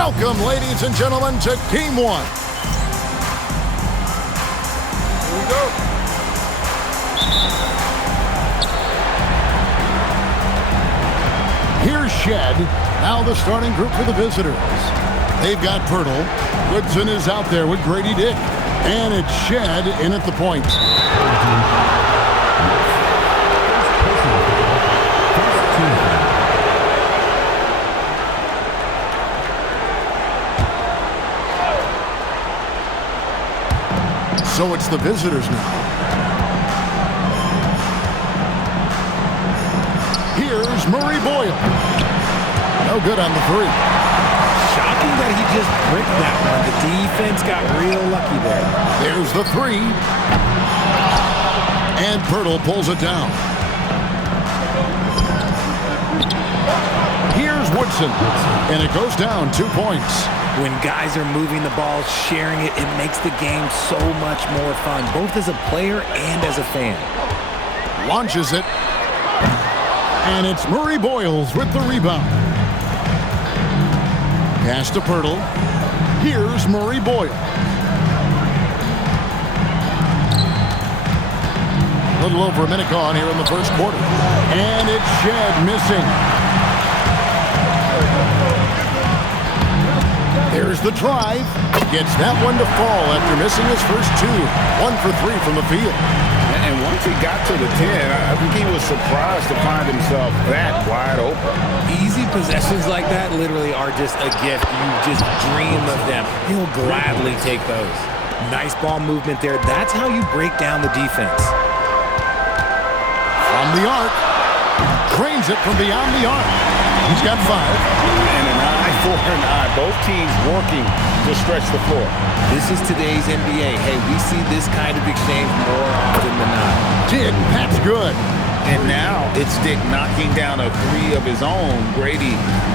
Welcome, ladies and gentlemen, to Game 1. Here we go. Here's Shed. Now the starting group for the visitors. They've got Pirtle. Woodson is out there with Grady Dick. And it's Shed in at the point. So it's the visitors now. Here's Murray Boyle. No good on the three. Shocking that he just bricked that one. The defense got real lucky there. There's the three. And Pirtle pulls it down. Here's Woodson. And it goes down 2 points. When guys are moving the ball, sharing it, it makes the game so much more fun, both as a player and as a fan. Launches it. And it's Murray Boyles with the rebound. Pass to Pirtle. Here's Murray Boyle. A little over a minute gone here in the first quarter. And it's Shed missing. There's the drive. Gets that one to fall after missing his first two. 1 for 3 from the field. And once he got to the 10, I think he was surprised to find himself that wide open. Easy possessions like that literally are just a gift. You just dream of them. He'll gladly take those. Nice ball movement there. That's how you break down the defense. From the arc. Cranes it from beyond the arc. He's got 5. And an eye for an eye. Both teams working to stretch the floor. This is today's NBA. Hey, we see this kind of exchange more often than not. Dick, that's good. And now it's Dick knocking down a 3 of his own. Grady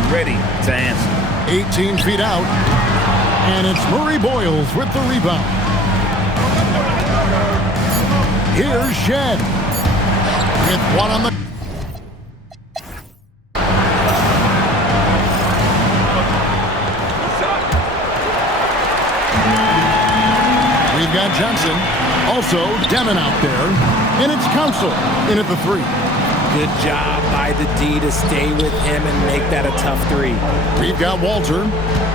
ready to answer. 18 feet out. And it's Murray Boyles with the rebound. Here's Shed. With one on the... We've got Johnson. Also, Demon out there. And it's Council in at the 3. Good job by the D to stay with him and make that a tough 3. We've got Walter.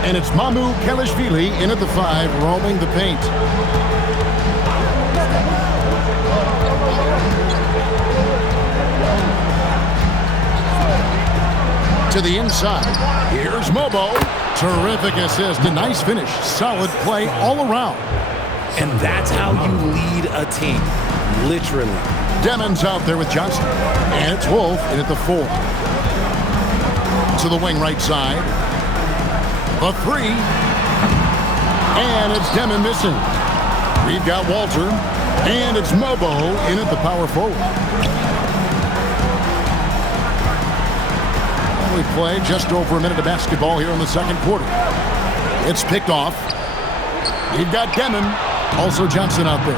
And it's Mamu Kelishvili in at the 5, roaming the paint. To the inside. Here's Mobo. Terrific assist. A nice finish. Solid play all around. And that's how you lead a team. Literally. Demon's out there with Johnson. And it's Wolf in at the 4. To the wing right side. The 3. And it's Demon missing. We've got Walter. And it's Mobo in at the power forward. We play just over a minute of basketball here in the second quarter. It's picked off. We've got Demon. Also Johnson out there.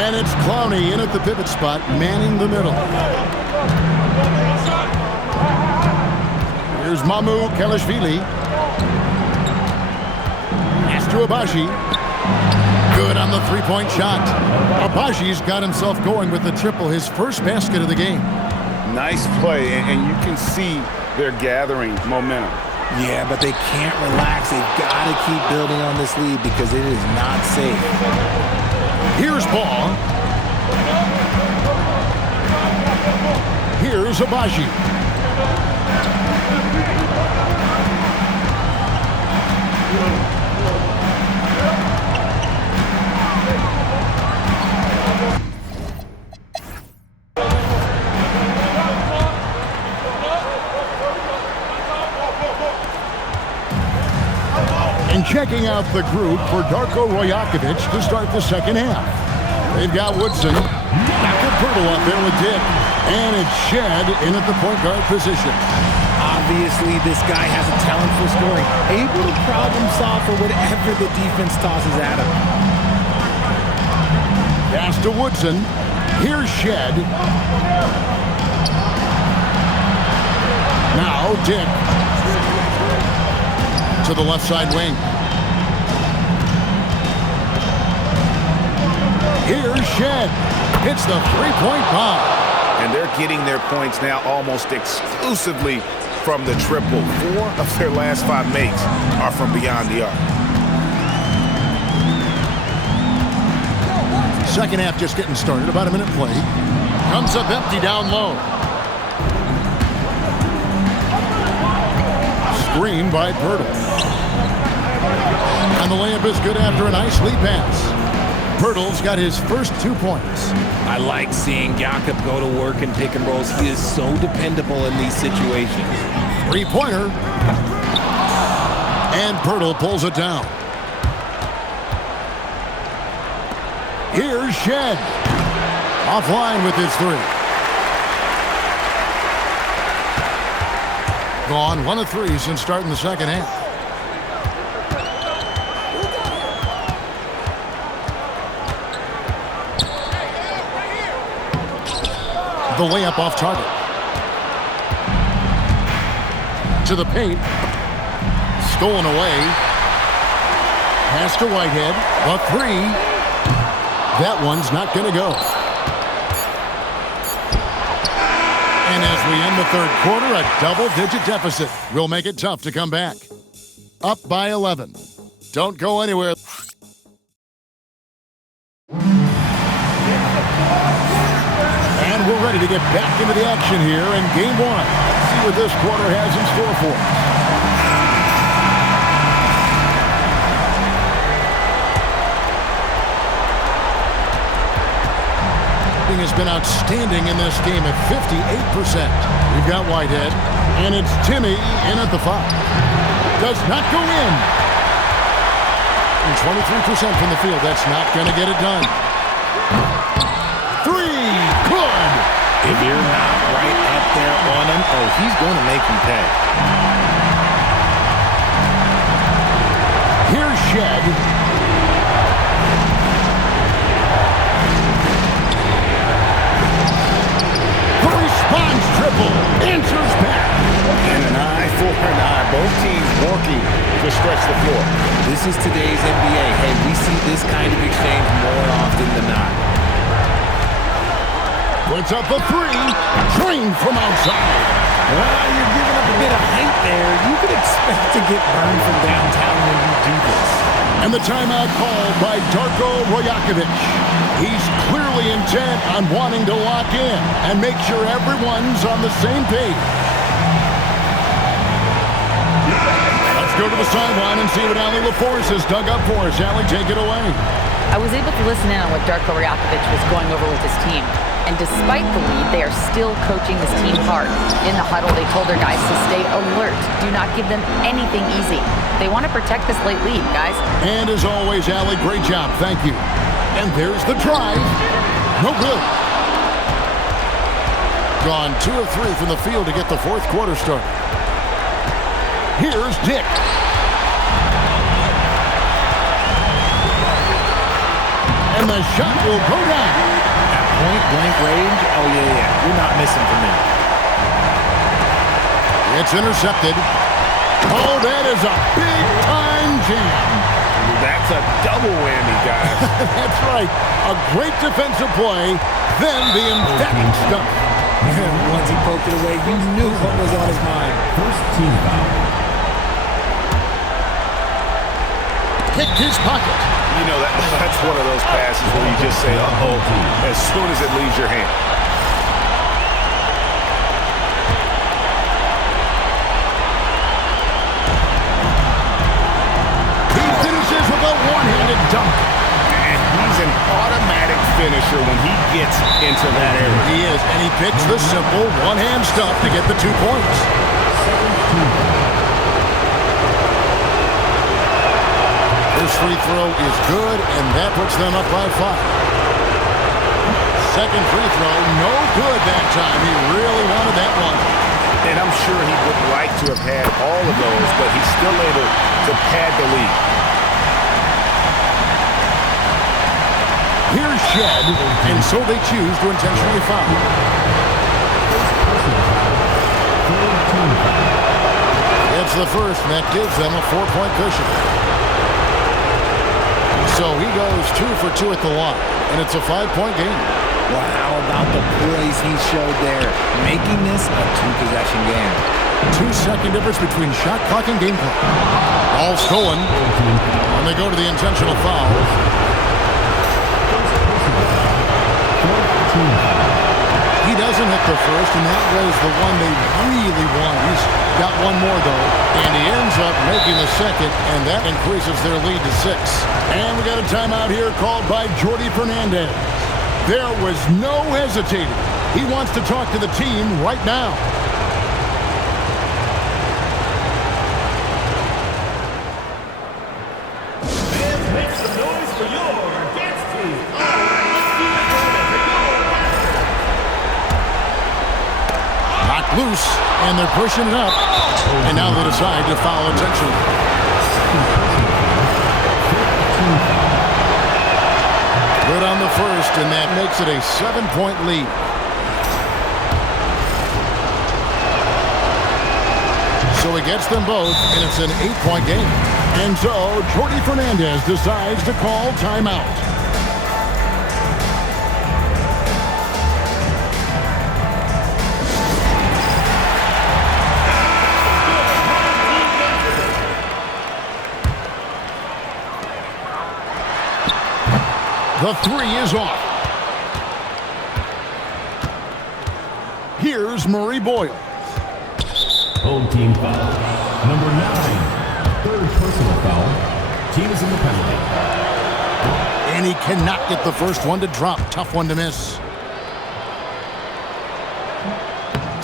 And it's Clowney in at the pivot spot, manning the middle. Here's Mamu Kelishvili. Pass to Abaji. Good on the three-point shot. Abaji's got himself going with the triple, his first basket of the game. Nice play, and you can see they're gathering momentum. Yeah, but they can't relax. They've got to keep building on this lead because it is not safe. Here's Ball. Here's Abaji. And checking out the group for Darko Rojakovic to start the second half. They've got Woodson. Back to Pirtle up there with Dick. And it's Shed in at the point guard position. Obviously, this guy has a talent for scoring. Able to problem solve for whatever the defense tosses at him. Pass to Woodson. Here's Shed. Now Dick. to the left side wing. Here's Shed. Hits the three-point bomb. And they're getting their points now almost exclusively from the triple. 4 of their last 5 makes are from beyond the arc. Second half just getting started. About a minute play. Comes up empty down low. Screen by Pirtle. And the layup is good after a nice lead pass. Pirtle's got his first 2 points. I like seeing Jakob go to work in pick and rolls. He is so dependable in these situations. Three-pointer. And Pirtle pulls it down. Here's Shed. Offline with his 3. Gone 1 of 3 since starting the second half. The layup off target. To the paint. Stolen away. Pass to Whitehead. A 3. That one's not going to go. And as we end the third quarter, a double-digit deficit will make it tough to come back. Up by 11. Don't go anywhere. And we're ready to get back into the action here in Game 1. Let's see what this quarter has in store for us. Has been outstanding in this game at 58%. We've got Whitehead, and it's Timmy in at the 5. Does not go in. And 23% from the field. That's not going to get it done. 3. Good. If you're not right up there on him, oh, he's going to make him pay. Here's Shed. Bonds triple, answers back. And an eye for an eye. Both teams working to stretch the floor. This is today's NBA. Hey, we see this kind of exchange more often than not. Puts up a 3, drained from outside. Well, you're giving up a bit of height there. You could expect to get burned from downtown when you do this. And the timeout called by Darko Rajakovic. He's clearly intent on wanting to lock in and make sure everyone's on the same page. Let's go to the sideline and see what Allie LaForce has dug up for us. Allie, take it away. I was able to listen in on what Darko Rajakovic was going over with his team. And despite the lead, they are still coaching this team hard. In the huddle, they told their guys to stay alert. Do not give them anything easy. They want to protect this late lead, guys. And as always, Allie, great job. Thank you. And there's the drive. No good. Gone 2 of 3 from the field to get the fourth quarter started. Here's Dick. And the shot will go down. At point-blank range, oh, yeah. You're not missing from there. It's intercepted. Oh, that is a big-time jam. That's a double whammy, guys. That's right. A great defensive play, then the emphatic stuff. Once he poked it away, you knew what was on his mind. First team foul. Kicked his pocket. You know, that's one of those passes where you just say, uh-oh, as soon as it leaves your hand. He finishes with a one-handed dunk. And he's an automatic finisher when he gets into that area. He is, and he picks the simple one-hand stuff to get the 2 points. First free throw is good, and that puts them up by 5. Second free throw, no good that time. He really wanted that one. And I'm sure he would like to have had all of those, but he's still able to pad the lead. Here's Shed, and so they choose to intentionally foul. It's the first, and that gives them a 4-point cushion. So he goes 2 for 2 at the line, and it's a 5-point game. Well, how about the poise he showed there, making this a 2-possession game? 2-second difference between shot clock and game clock. All stolen, and they go to the intentional foul. He doesn't hit the first, and that was the one they really wanted. He's got one more, though, and he ends up making the second, and that increases their lead to 6. And we got a timeout here called by Jordi Fernandez. There was no hesitating. He wants to talk to the team right now. Make some noise for your dance team. Knocked loose, and they're pushing it up. And now they decide to foul intentionally. Good on the first, and that makes it a 7-point lead. So he gets them both, and it's an 8-point game. And so Jordi Fernandez decides to call timeout. The 3 is off. Here's Murray Boyle. Home team foul. Number 9. Third personal foul. Team is in the penalty. And he cannot get the first one to drop. Tough one to miss.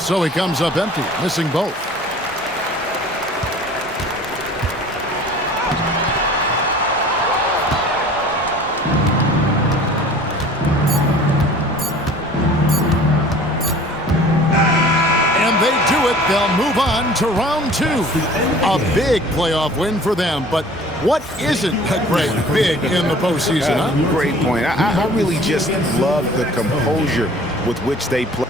So he comes up empty, missing both. They'll move on to round 2. A big playoff win for them, but what isn't Greg big in the postseason, huh? Great point. I really just love the composure with which they play.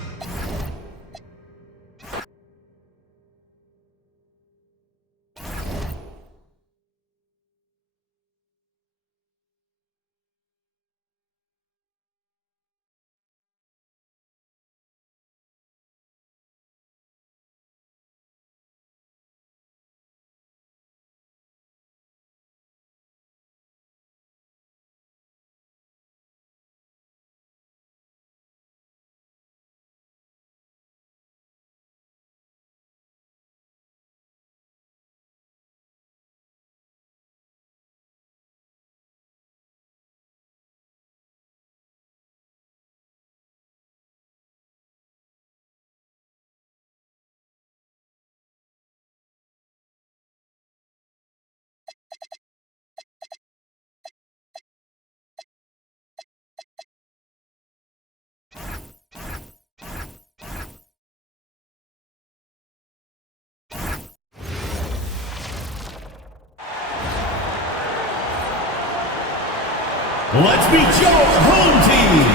Let's meet your home team.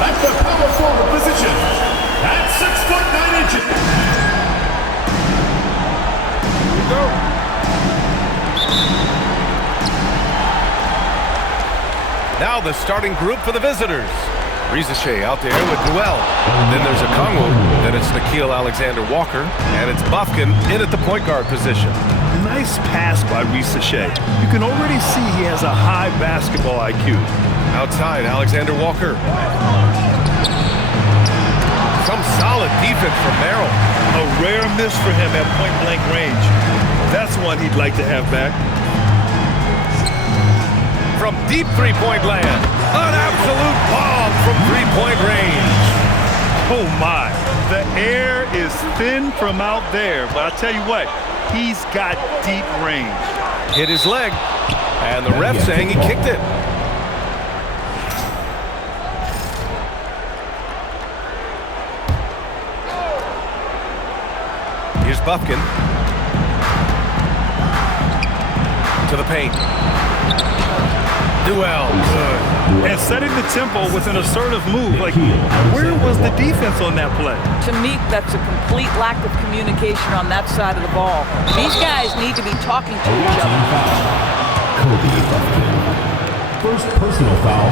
At the power forward position, at 6'9". Here we go. Now the starting group for the visitors. Rizache out there with Duell. Then there's Okongwu. Then it's Nickeil Alexander-Walker. And it's Bufkin in at the point guard position. Nice pass by Rizache. You can already see he has a high basketball IQ. Outside, Alexander-Walker. Some solid defense from Merrill. A rare miss for him at point-blank range. That's one he'd like to have back. From deep three-point land. An absolute bomb from three-point range. Oh, my. The air is thin from out there, but I tell you what, he's got deep range. Hit his leg, and the ref saying he kicked it. Here's Bufkin. To the paint. Duell. Good. and setting the tempo with an assertive move. Like, where was the defense on that play? To me, that's a complete lack of communication on that side of the ball. These guys need to be talking to each other. Kobe Buffkin. First personal foul.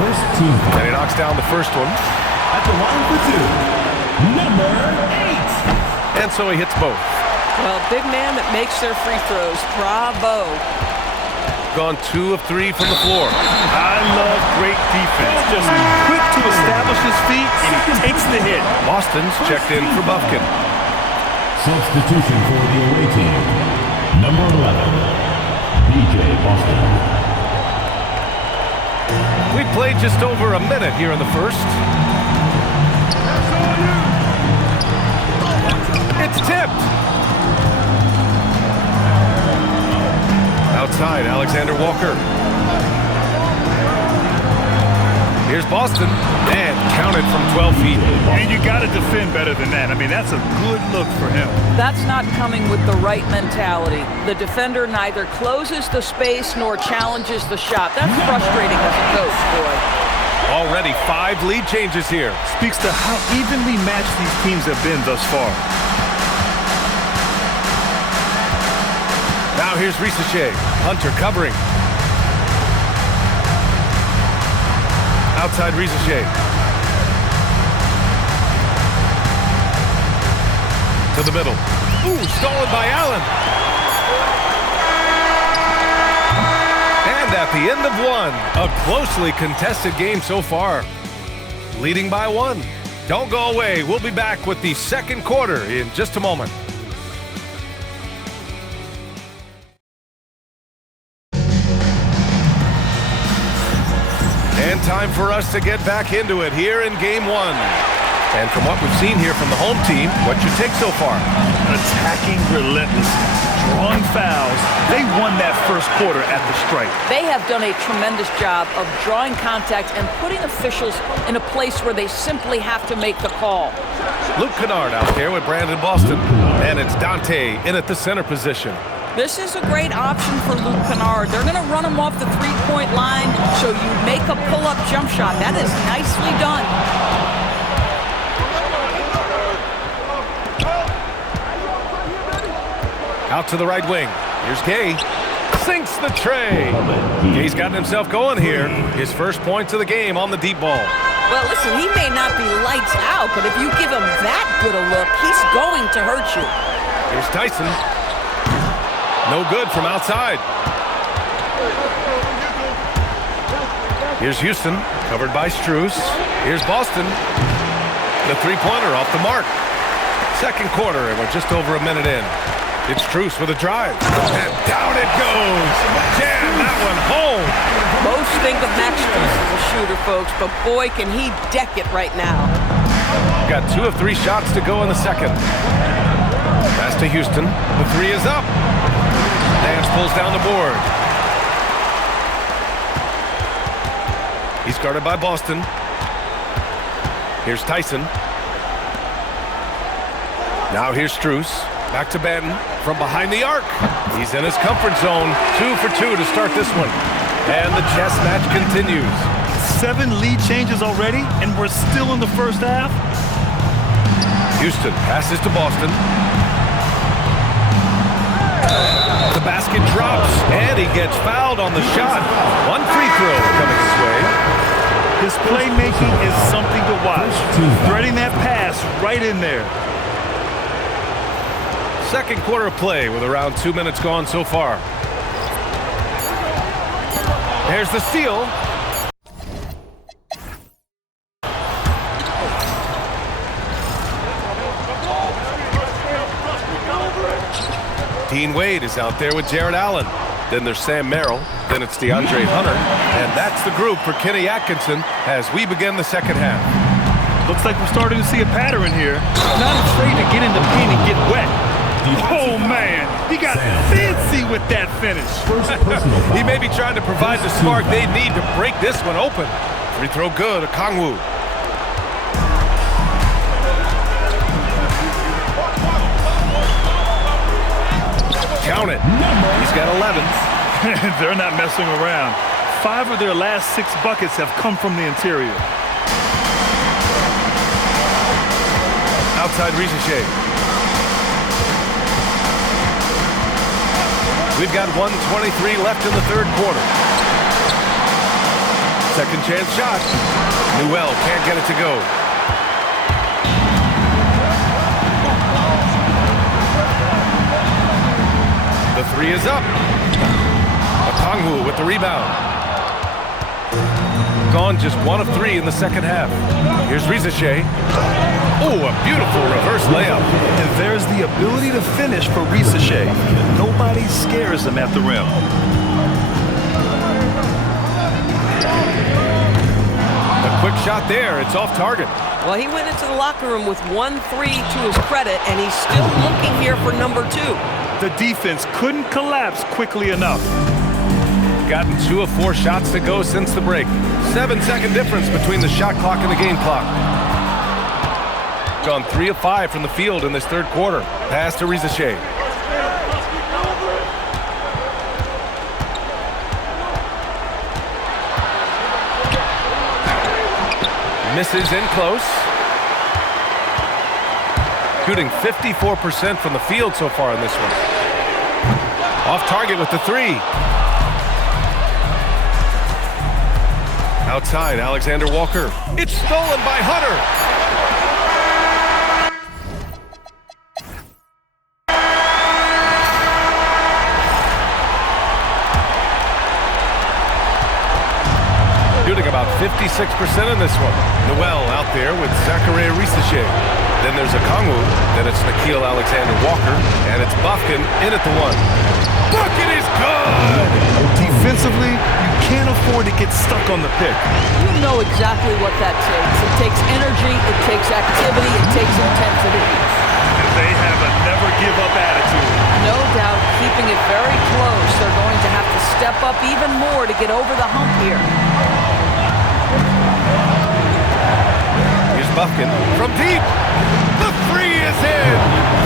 First team foul. And he knocks down the first one. At the line for two, number 8. And so he hits both. Well, big man that makes their free throws. Bravo. Gone 2 of 3 from the floor. I love great defense. Just quick to establish his feet, and he takes the hit. Boston's checked in for Buffkin. Substitution for the away team. Number 11, BJ Boston. We played just over a minute here in the first. It's tipped. Outside, Alexander Walker. Here's Boston, and counted from 12 feet. And you got to defend better than that. I mean, that's a good look for him. That's not coming with the right mentality. The defender neither closes the space nor challenges the shot. That's frustrating as a coach, boy. Already 5 lead changes here. Speaks to how evenly matched these teams have been thus far. Now here's Risache. Hunter covering. Outside Risache. To the middle. Ooh, stolen by Allen. And at the end of one, a closely contested game so far. Leading by 1. Don't go away. We'll be back with the second quarter in just a moment. And time for us to get back into it here in game 1. And from what we've seen here from the home team, what's your take so far? Attacking relentlessly, drawing fouls. They won that first quarter at the stripe. They have done a tremendous job of drawing contact and putting officials in a place where they simply have to make the call. Luke Kennard out there with Brandon Boston. And it's Dante in at the center position. This is a great option for Luke Kennard. They're going to run him off the three-point line, so you make a pull-up jump shot. That is nicely done. Out to the right wing. Here's Gay. Sinks the tray. Gay's gotten himself going here. His first points of the game on the deep ball. Well, listen, he may not be lights out, but if you give him that good a look, he's going to hurt you. Here's Tyson. No good from outside. Here's Houston, covered by Strus. Here's Boston. The three-pointer off the mark. Second quarter, and we're just over a minute in. It's Strus with a drive. And down it goes. Jam that one home. Most think of Max Strus as a shooter, folks, but boy, can he deck it right now. Got 2 of 3 shots to go in the second. Pass to Houston. The 3 is up. Nance pulls down the board. He's guarded by Boston. Here's Tyson. Now here's Strus. Back to Banton from behind the arc. He's in his comfort zone. 2 for 2 to start this one. And the chess match continues. 7 lead changes already, and we're still in the first half. Houston passes to Boston. The basket drops, and he gets fouled on the shot. 1 free throw coming his way. His playmaking is something to watch. Threading that pass right in there. Second quarter of play with around 2 minutes gone so far. There's the steal. Dean Wade is out there with Jared Allen. Then there's Sam Merrill. Then it's DeAndre Hunter. And that's the group for Kenny Atkinson as we begin the second half. Looks like we're starting to see a pattern here. Not afraid to get in the paint and get wet. Oh, man. He got fancy with that finish. He may be trying to provide the spark they need to break this one open. Free throw good, Okongwu. Count it. He's got 11. They're not messing around. 5 of their last 6 buckets have come from the interior. Outside Risacher. We've got 1:23 left in the third quarter. Second chance shot. Newell can't get it to go. The three is up. Okongwu with the rebound. Gone just 1 of 3 in the second half. Here's Risacher. Oh, a beautiful reverse layup. And there's the ability to finish for Risacher. Nobody scares him at the rim. A quick shot there. It's off target. Well, he went into the locker room with 1-3 to his credit, and he's still looking here for number 2. The defense couldn't collapse quickly enough. Gotten 2 of 4 shots to go since the break. 7-second difference between the shot clock and the game clock. Gone 3 of 5 from the field in this third quarter. Pass to Risacher. Misses in close. Shooting 54% from the field so far in this one. Off target with the 3. Outside, Alexander Walker. It's stolen by Hunter. Shooting about 56% in this one. Noel out there with Zachariah Risacher. Then there's Okongwu. Then it's Nickeil Alexander-Walker. And it's Bufkin in at the 1. Bucket is good! Defensively, you can't afford to get stuck on the pick. You know exactly what that takes. It takes energy, it takes activity, it takes intensity. And they have a never-give-up attitude. No doubt, keeping it very close. They're going to have to step up even more to get over the hump here. Here's Bufkin from deep. The 3 is in.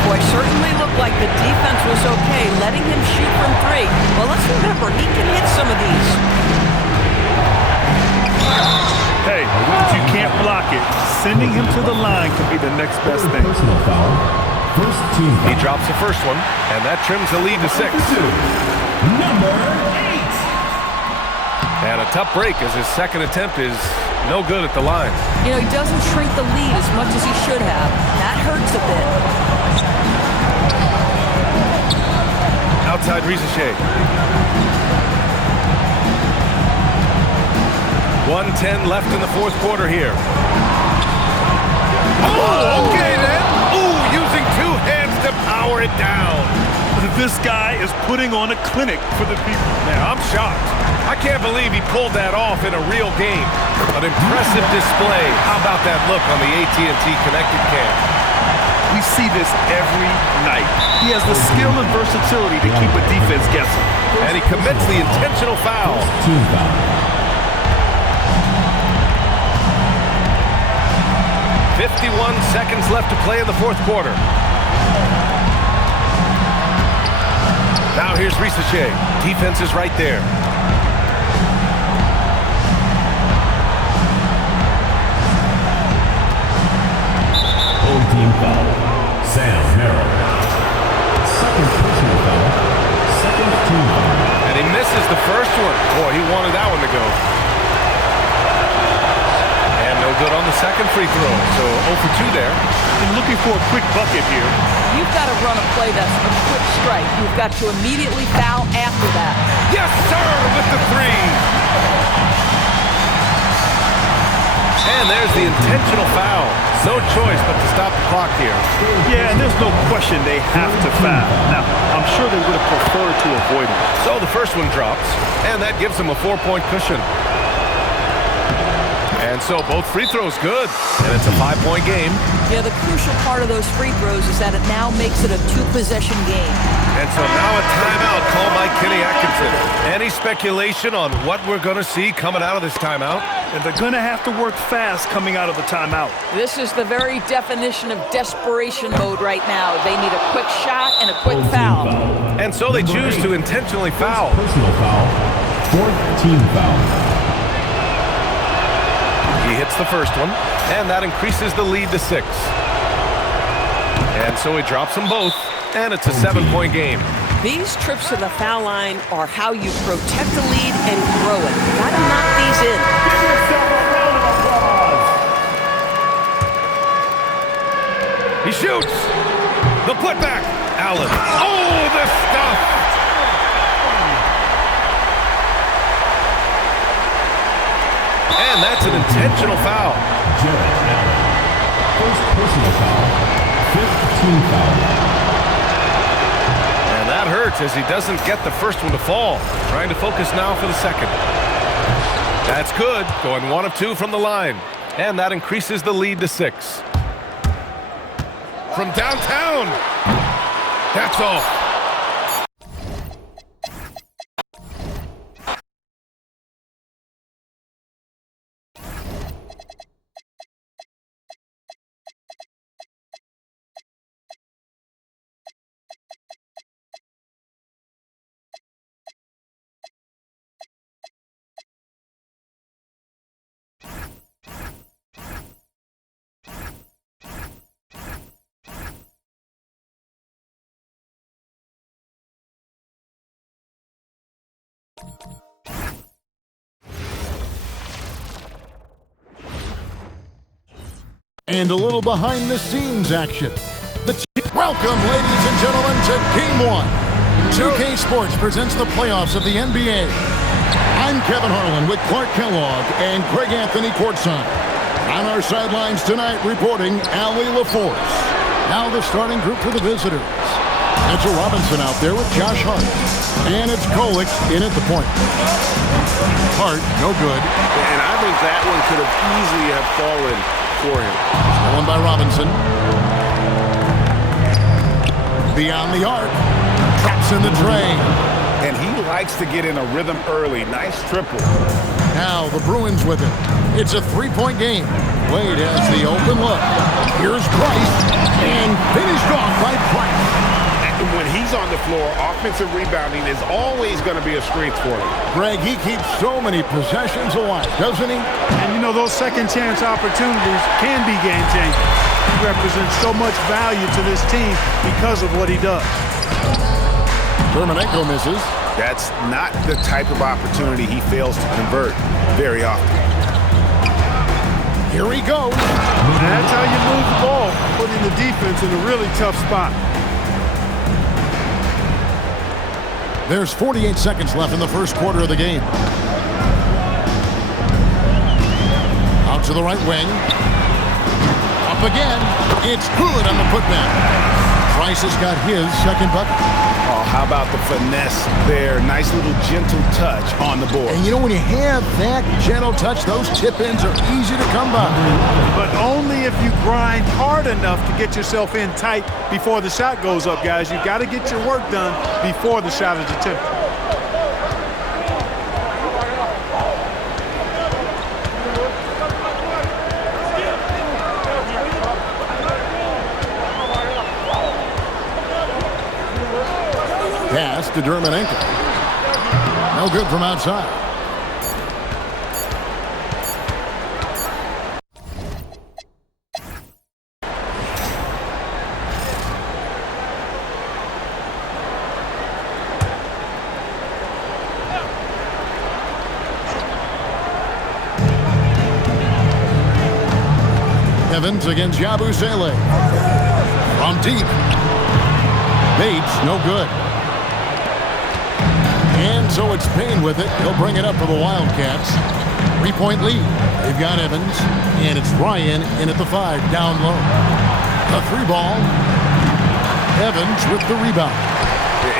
Boy, certainly looked like the defense was okay, letting him shoot from 3. Well, let's remember, he can hit some of these. Hey, if you can't block it, sending him to the line could be the next best thing. Personal foul. First team foul. He drops the first one, and that trims the lead to 6. Number 8. And a tough break as his second attempt is no good at the line. You know, he doesn't shrink the lead as much as he should have. That hurts a bit. Outside Risacher. 1:10 left in the fourth quarter here. Oh, okay then. Ooh, using 2 hands to power it down. This guy is putting on a clinic for the people. Man, I'm shocked. I can't believe he pulled that off in a real game. An impressive display. How about that look on the AT&T connected cam? We see this every night. He has the skill and versatility to keep a defense guessing. And he commits the intentional foul. Team foul. 51 seconds left to play in the fourth quarter. Now here's Risacher. Defense is right there. Old team foul. Sam Merrill. Second personal foul. Second team foul. And he misses the first one. Boy, he wanted that one to go. And no good on the second free throw. So 0 for 2 there. And looking for a quick bucket here. You've got to run a play that's a quick strike. You've got to immediately foul after that. Yes, sir, with the 3. And there's the intentional foul. No choice but to stop the clock here. Yeah, and there's no question they have to foul. Now, I'm sure they would have preferred to avoid it. So the first one drops, and that gives them a 4-point cushion. And so both free throws good, and it's a 5-point game. Yeah, the crucial part of those free throws is that it now makes it a 2-possession game. And so now a timeout called by Kenny Atkinson. Any speculation on what we're going to see coming out of this timeout? And they're going to have to work fast coming out of the timeout. This is the very definition of desperation mode right now. They need a quick shot and a quick Old team foul. And so they choose to intentionally foul. Personal foul. Fourth team foul. He hits the first one, and that increases the lead to 6. And so he drops them both, and it's a 7-point game. These trips to the foul line are how you protect the lead and grow it. You gotta knock these in. Give yourself a round of applause. He shoots. The putback. Allen. Oh, the stuff. And that's an intentional foul. Jarrett Allen. First personal foul. Fifth team foul. And that hurts as he doesn't get the first one to fall. Trying to focus now for the second. That's good. Going 1 of 2 from the line. And that increases the lead to 6. From downtown. That's all. And a little behind-the-scenes action. Welcome, ladies and gentlemen, to Game 1. 2K Sports presents the playoffs of the NBA. I'm Kevin Harlan with Clark Kellogg and Greg Anthony courtside. On our sidelines tonight, reporting Allie LaForce. Now the starting group for the visitors. Mitchell Robinson out there with Josh Hart. And it's Kolek in at the point. Hart, no good. And I think that one could have easily have fallen for him. Stolen by Robinson. Beyond the arc. Traps in the tray. And he likes to get in a rhythm early. Nice triple. Now the Bruins with it. It's a 3-point game. Wade has the open look. Here's Price. And finished off by Price. When he's on the floor, offensive rebounding is always going to be a strength for him. Greg, he keeps so many possessions alive, doesn't he? And you know, those second chance opportunities can be game changers. He represents so much value to this team because of what he does. Terminenko misses. That's not the type of opportunity he fails to convert very often. Here he goes. And that's how you move the ball, putting the defense in a really tough spot. There's 48 seconds left in the first quarter of the game. Out to the right wing. Up again. It's good on the putback. Price has got his second bucket. Oh, how about the finesse there? Nice little gentle touch on the board. And you know, when you have that gentle touch, those tip-ins are easy to come by. But only if you grind hard enough to get yourself in tight before the shot goes up, guys. You got to get your work done before the shot is attempted. Pass to Terminenko. No good from outside. Evans against Yabusele. From deep. Bates, no good. And so it's Payne with it. He'll bring it up for the Wildcats. 3-point lead. They've got Evans. And it's Ryan in at the 5, down low. A 3-ball. Evans with the rebound.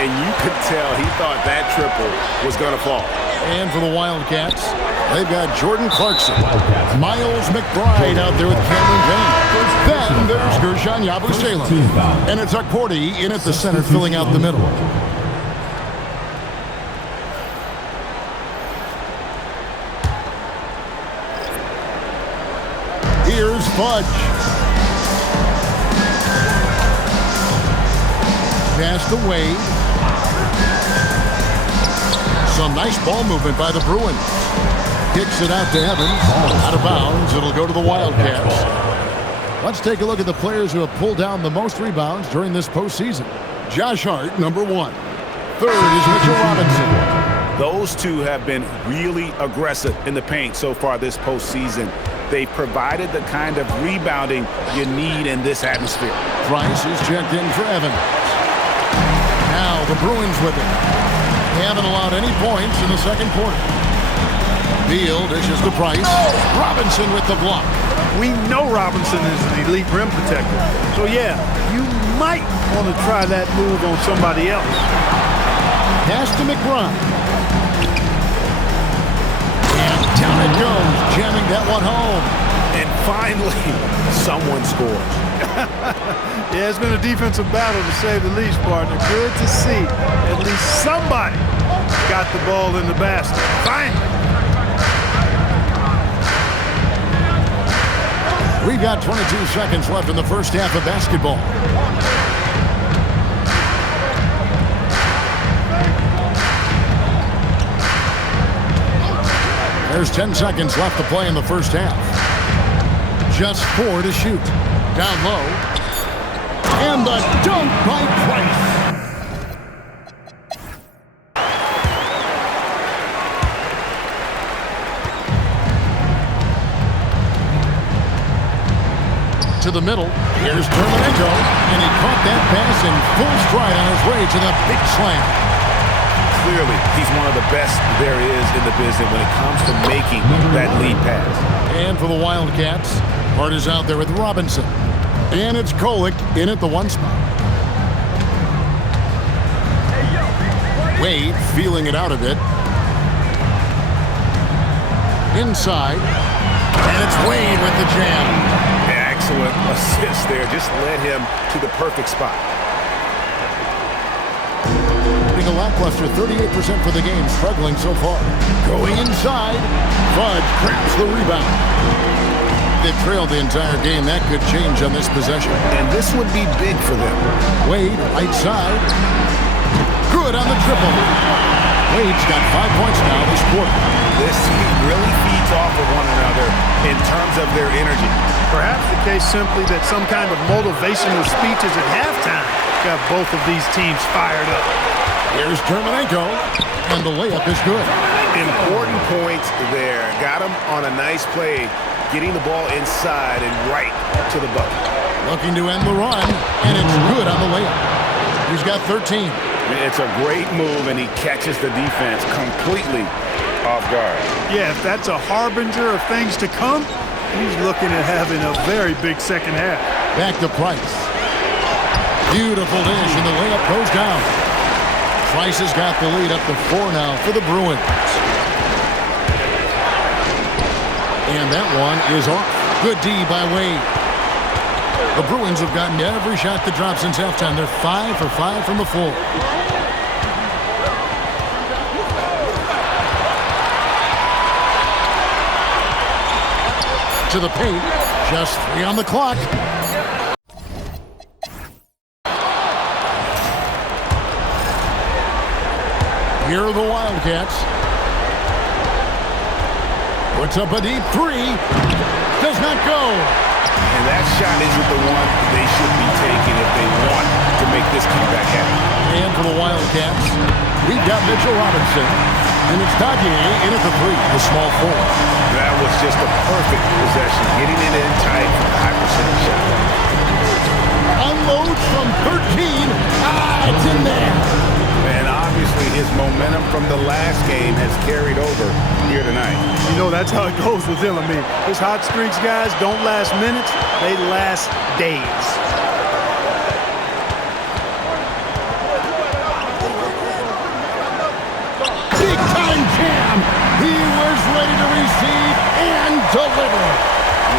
And you could tell he thought that triple was going to fall. And for the Wildcats, they've got Jordan Clarkson. Miles McBride out there with Cameron Payne. Then there's Gershon Yabusele. And it's Akporti in at the center, filling out the middle. Here's Fudge. Pass to Wade. Some nice ball movement by the Bruins. Kicks it out to Evans. Out of bounds. It'll go to the Wildcats. Let's take a look at the players who have pulled down the most rebounds during this postseason. Josh Hart, number 1. Third is Mitchell Robinson. Those two have been really aggressive in the paint so far this postseason. They've provided the kind of rebounding you need in this atmosphere. Price is checked in for Evans. Now the Bruins with it. They haven't allowed any points in the second quarter. Beal dishes to Price. Robinson with the block. We know Robinson is an elite rim protector. So, yeah, you might want to try that move on somebody else. Pass to McBride. And down it goes, jamming that one home. And finally, someone scores. Yeah, it's been a defensive battle to say the least, partner. Good to see at least somebody got the ball in the basket. Finally. We've got 22 seconds left in the first half of basketball. There's 10 seconds left to play in the first half. Just 4 to shoot. Down low. And the dunk by Price. To the middle. Here's Terminenko, and he caught that pass in full stride on his way to the big slam. Clearly, he's one of the best there is in the business when it comes to making that lead pass. And for the Wildcats, Hart is out there with Robinson. And it's Kolek in at the 1 spot. Wade feeling it out a bit. Inside. And it's Wade with the jam. Excellent assist there. Just led him to the perfect spot. Putting a lackluster 38% for the game, struggling so far. Going inside. Fudge grabs the rebound. They've trailed the entire game. That could change on this possession. And this would be big for them. Wade, right side. Good on the triple. Wade's got 5 points now this quarter. This team really feeds off of one another in terms of their energy. Perhaps the case simply that some kind of motivational speeches at halftime got both of these teams fired up. Here's Terminenko, and the layup is good. Important points there. Got him on a nice play, getting the ball inside and right to the bucket. Looking to end the run, and it's good on the layup. He's got 13. It's a great move, and he catches the defense completely off guard. Yeah, if that's a harbinger of things to come, he's looking at having a very big second half. Back to Price. Beautiful dish, and the layup goes down. Price has got the lead up to 4 now for the Bruins. And that one is off. Good D by Wade. The Bruins have gotten every shot to drop since halftime. They're 5 for 5 from the floor. To the paint. Just 3 on the clock. Here are the Wildcats. Puts up a deep 3. Does not go. And that shot isn't the one they should be taking if they want to make this comeback happen. And for the Wildcats, we've got Mitchell Robinson. And it's Daguerre in at the 3, the small forward. That was just a perfect possession, getting it in tight for the high percentage shot. Unloads from 13. It's in there. And obviously his momentum from the last game has carried over here tonight. You know, that's how it goes with him. I mean, his hot streaks, guys, don't last minutes. They last days. Big-time jam. He was ready to receive and deliver.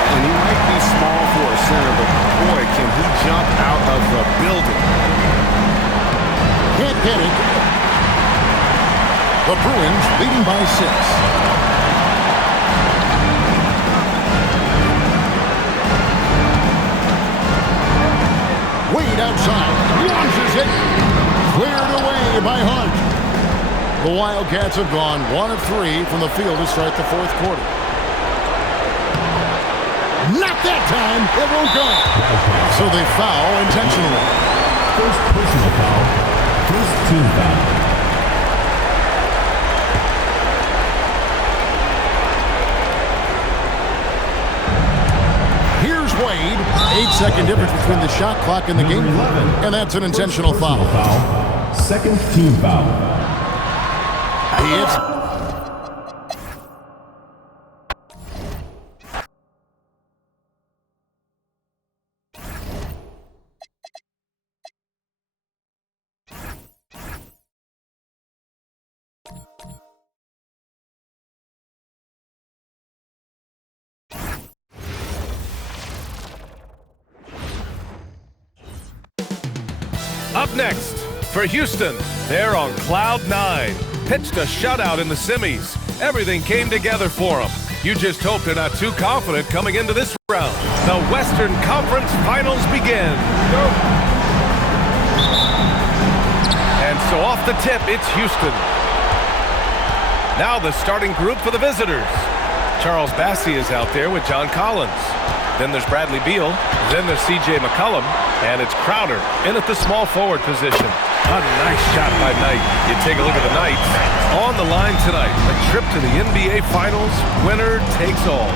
And he might be small for a center, but boy, can he jump out of the building. Can't get it. The Bruins leading by 6. Wade outside. Launches it. Cleared away by Hunt. The Wildcats have gone 1 of 3 from the field to start the fourth quarter. Not that time. It won't go. So they foul intentionally. First personal foul. First team foul. Here's Wade. 8-second difference between the shot clock and the game clock. And that's an intentional foul. Second team foul. He hits. Up next, for Houston, they're on cloud 9. Pitched a shutout in the semis. Everything came together for them. You just hope they're not too confident coming into this round. The Western Conference Finals begin. And so off the tip, it's Houston. Now the starting group for the visitors. Charles Bassey is out there with John Collins. Then there's Bradley Beal. Then there's C.J. McCollum. And it's Crowder in at the small forward position. A nice shot by Knight. You take a look at the Knights. On the line tonight, a trip to the NBA Finals. Winner takes all.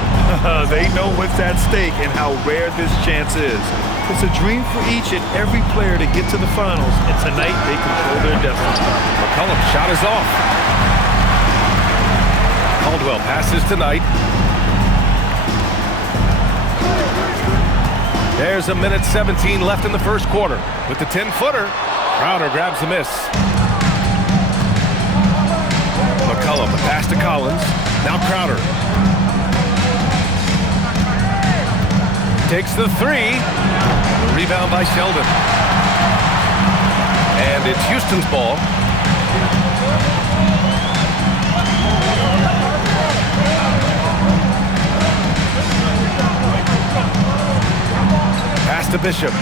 They know what's at stake and how rare this chance is. It's a dream for each and every player to get to the finals. And tonight, they control their destiny. McCollum's shot is off. Caldwell passes to Knight. There's a minute 17 left in the first quarter. With the 10-footer, Crowder grabs the miss. McCollum, the pass to Collins. Now Crowder. Takes the three. Rebound by Sheldon. And it's Houston's ball. Pass to Bishop.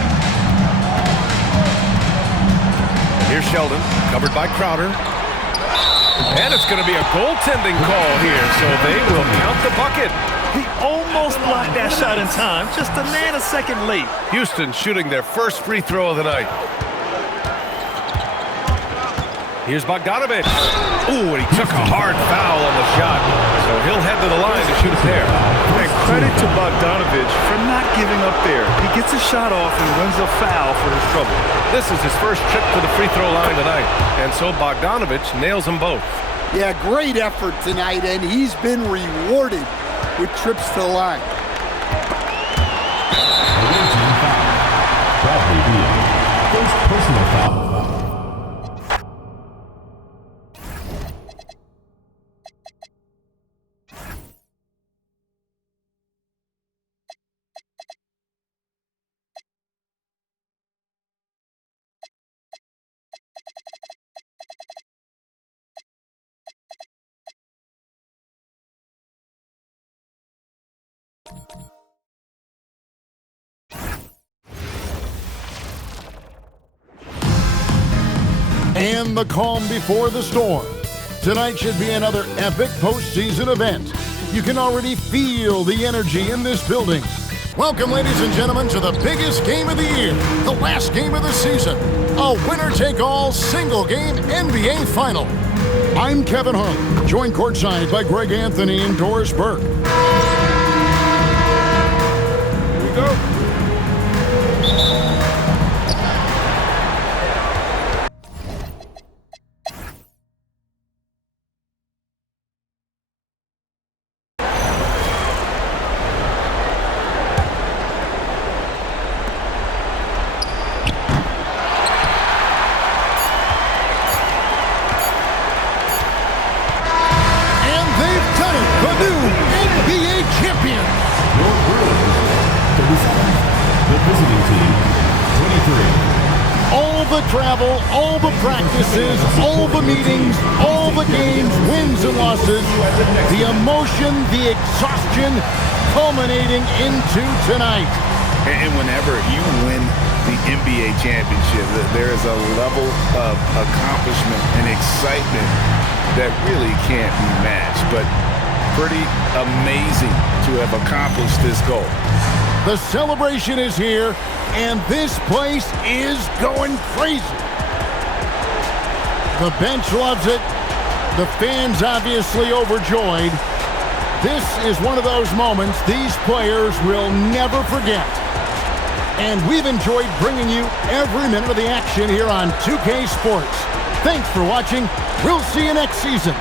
Here's Sheldon, covered by Crowder. And it's going to be a goaltending call here, so they will count the bucket. He almost blocked that shot in time, just a nanosecond late. Houston shooting their first free throw of the night. Here's Bogdanovich. Ooh, and he took a hard foul on the shot. So he'll head to the line to shoot it there. And credit to Bogdanovich for not giving up there. He gets a shot off and wins a foul for his trouble. This is his first trip to the free throw line tonight. And so Bogdanovich nails them both. Yeah, great effort tonight, and he's been rewarded with trips to the line. Bradley Beal. First personal foul. And the calm before the storm. Tonight should be another epic postseason event. You can already feel the energy in this building. Welcome, ladies and gentlemen, to the biggest game of the year, the last game of the season, a winner-take-all single-game NBA Final. I'm Kevin Harlan, joined courtside by Greg Anthony and Doris Burke. Here we go. Travel, all the practices, all the meetings, all the games, wins and losses, the emotion, the exhaustion culminating into tonight. And whenever you win the NBA championship. There is a level of accomplishment and excitement that really can't be matched, but pretty amazing to have accomplished this goal. The celebration is here, and this place is going crazy. The bench loves it. The fans obviously overjoyed. This is one of those moments these players will never forget. And we've enjoyed bringing you every minute of the action here on 2K Sports. Thanks for watching. We'll see you next season.